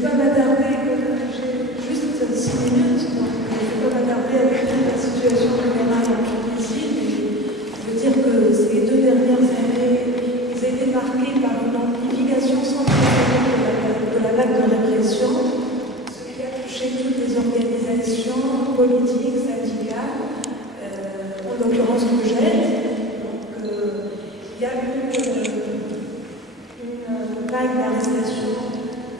vais pas m'attarder, j'ai juste 6 minutes, donc je ne vais pas m'attarder à décrire la situation générale en Tunisie, mais je veux dire que ces 2 dernières années, ils ont été marquées par une amplification sans précédent de la vague de répression, ce qui a touché toutes les organisations politiques, syndicales, en l'occurrence le GED. Donc il y a eu une vague d'arrestation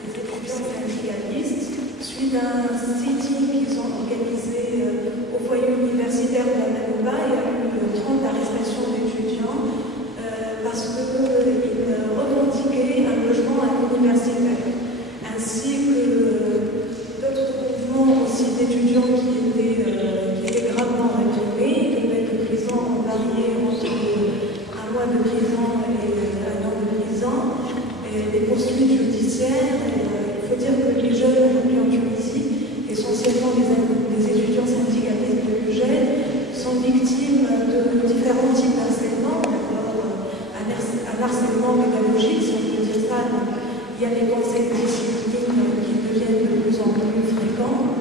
des étudiants syndicalistes suite à un sitting qu'ils ont organisé au foyer universitaire de la Manouba. Il y a eu 30 arrestations d'étudiants parce qu'ils revendiquaient un logement à l'universitaire, ainsi que d'autres mouvements aussi d'étudiants qui étaient gravement réprimés. Les peines de prison ont varié entre 1 mois de prison et 1 an de prison, et des poursuites judiciaires. Il faut dire que les jeunes aujourd'hui en Tunisie, essentiellement les étudiants syndicalistes de l'UGEL, sont victimes de différents types d'harcèlement. Un harcèlement pédagogique, si on peut dire ça. Donc, il y a des conseils de discipline qui deviennent de plus en plus fréquents.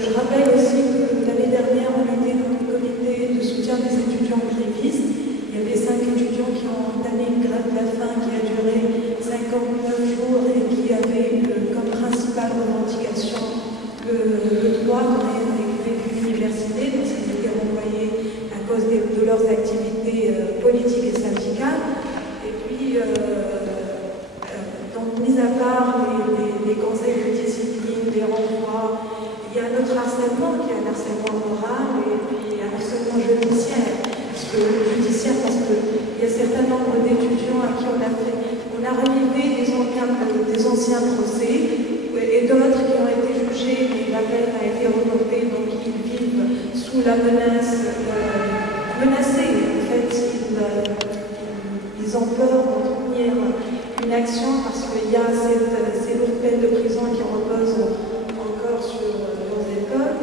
Je rappelle aussi que l'année dernière, on était dans le comité de soutien des étudiants grévistes. Il y avait 5 étudiants qui ont entamé une grève de la faim qui a duré 59 jours et qui avait comme principale revendication le droit de réintégrer l'université. Donc, ils étaient renvoyés à cause de leurs activités politiques et syndicales. Et puis, donc, mis à part les conseils de discipline, les renvois, il y a notre harcèlement qui est un harcèlement moral et puis un harcèlement judiciaire. Parce qu'il y a un certain nombre d'étudiants à qui on a relevé des anciens procès et d'autres qui ont été jugés, mais la peine a été reportée, donc ils vivent sous la menace, menacés. En fait, ils ont peur d'entretenir une action parce qu'il y a ces lourdes peines de prison qui reposent encore sur leurs écoles.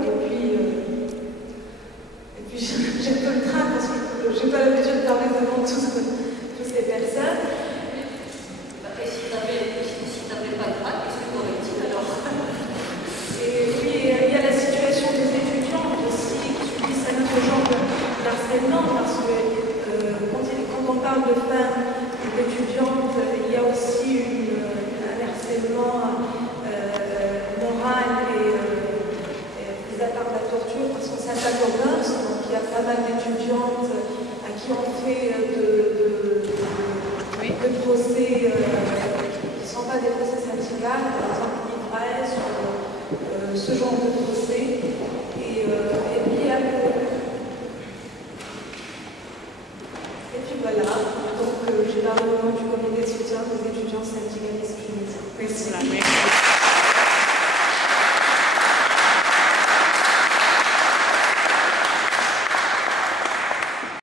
Et puis j'ai un peu le train parce que je n'ai pas l'habitude de parler devant toutes ces personnes. Et si tu n'avais pas le train, qu'est-ce que tu aurais dit alors? Et puis il y a la situation des étudiants aussi qui subissent un autre genre d'harcèlement parce que quand on parle de femmes étudiantes, il y a aussi un harcèlement moral et mis à part la torture, parce qu'on s'attaque aux mœurs. Donc il y a pas mal d'étudiantes à qui on fait de procès qui ne sont pas des procès syndicaux, par exemple l'ivresse, ce genre de procès.